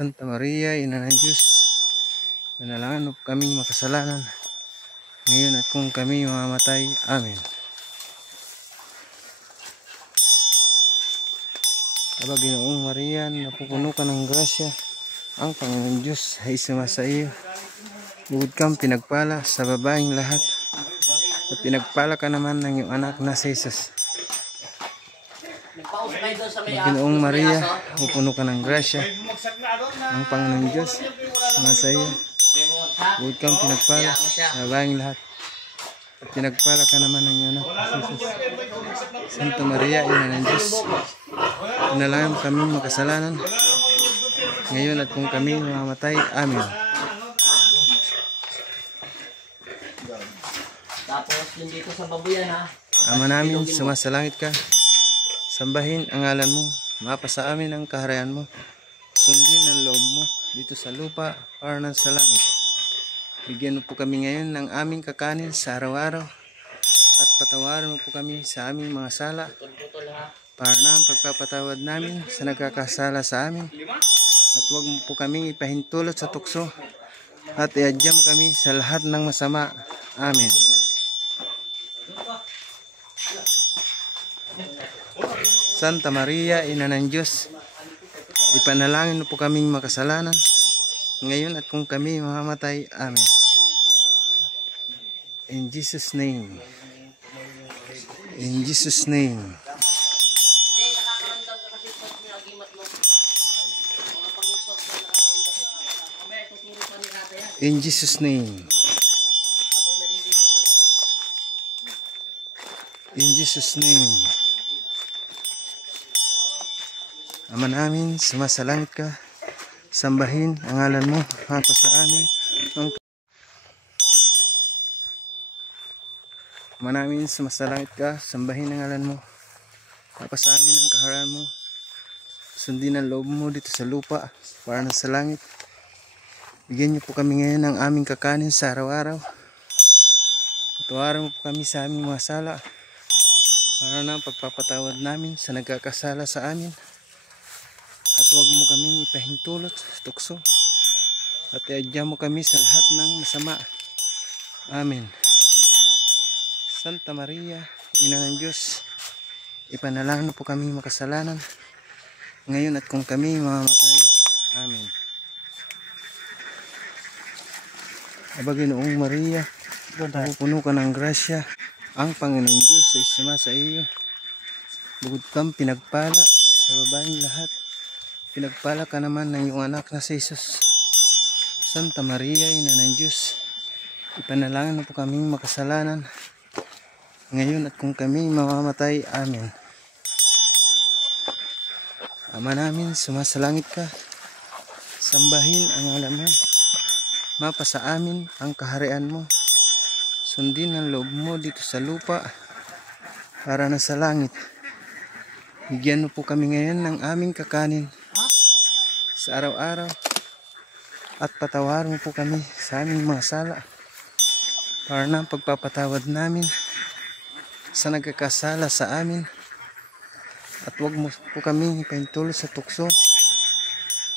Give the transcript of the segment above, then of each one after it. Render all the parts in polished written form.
Santa Maria, Ina ng Diyos, panalangin mo kaming makasalanan, ngayon at kung kami mamamatay. Amen. Aba, Ginoong Maria, napupuno ka ng grasya, ang Panginoon Diyos ay sumasa iyo. Bukod kang pinagpala sa babaeng lahat, at pinagpala ka naman ng iyong anak na si Jesus. Ginoong Maria, pupuno ka ng grasya, ang Panginoon Diyos sumasa iyo. Bukod kang pinagpala sa babaeng lahat, at pinagpala ka naman ng iyong anak na si Jesus. Santa Maria, Ina ng Diyos, panalangin mo kami makasalanan, ngayon at kung kami mamamatay. Amen. Tapos yung dito sa babuyan, ha. Ama namin, sumasalangit ka, sambahin ang ngalan mo, mapasa amin ang kaharian mo, sundin ang loob mo dito sa lupa para sa langit. Bigyan mo po kami ngayon ng aming kakanin sa araw-araw, at patawarin mo po kami sa aming mga sala, para na ang pagpapatawad namin sa nagkakasala sa amin, at huwag mo po kaming ipahintulot sa tukso, at iadya mo kami sa lahat ng masama. Amen. Santa Maria, Ina ng Diyos, ipanalangin mo po kaming makasalanan, ngayon at kung kami mamamatay. Amen. In Jesus' name. In Jesus' name. In Jesus' name. In Jesus' name. Ama namin, sumasalangit ka, sambahin ang ngalan mo, mapasa amin ang Ama namin, sumasalangit ka, sambahin ang ngalan mo, mapasa amin ang kaharian mo, sundin ang loob mo dito sa lupa para sa langit. Bigyan niyo po kami ngayon ng aming kakanin sa araw-araw. Patawarin mo po kami sa aming mga sala, para na pagpapatawad namin sa nagkakasala sa amin. At huwag mo kaming ipahintulot sa tukso, at iadya mo kami sa lahat ng masama. Amen. Santa Maria, Ina ng Diyos, ipanalangin po kami makasalanan, ngayon at kung kami mamamatay. Amen. Aba, Ginoong Maria, pupuno ka ng grasya, ang Panginoon Diyos ay sumasa iyo. Bukod kang pinagpala sa babaeng lahat, pinagpala ka naman ng iyong anak na si Jesus. Santa Maria, Ina ng Diyos, ipanalangin mo po kaming makasalanan, ngayon at kung kami mamamatay. Amen. Ama namin, sumasalangit ka, sambahin ang ngalan mo, mapasa amin ang kaharian mo, sundin ang loob mo dito sa lupa para na sa langit. Bigyan mo po kami ngayon ng aming kakanin sa araw-araw, at patawarin mo po kami sa aming mga sala, para na pagpapatawad namin sa nagkakasala sa amin, at huwag mo po kami ipahintulot sa tukso,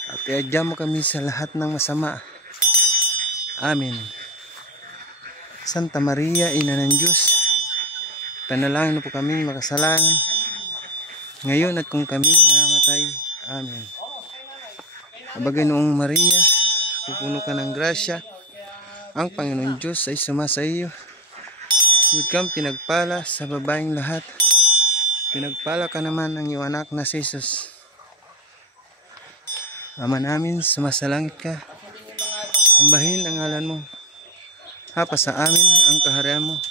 at iadya mo kami sa lahat ng masama. Amen. Santa Maria, Ina ng Diyos, panalangin mo po kami makasalanan, ngayon at kung kami mamamatay. Amen. Aba, Ginoong Maria, pupuno ka ng grasya, ang Panginoon Diyos ay sumasa iyo. Bukod kang pinagpala sa babaeng lahat, pinagpala ka naman ng iyong anak na si Jesus. Ama namin, sumasalangit ka, sambahin ang ngalan mo, mapasa amin ang kaharian mo,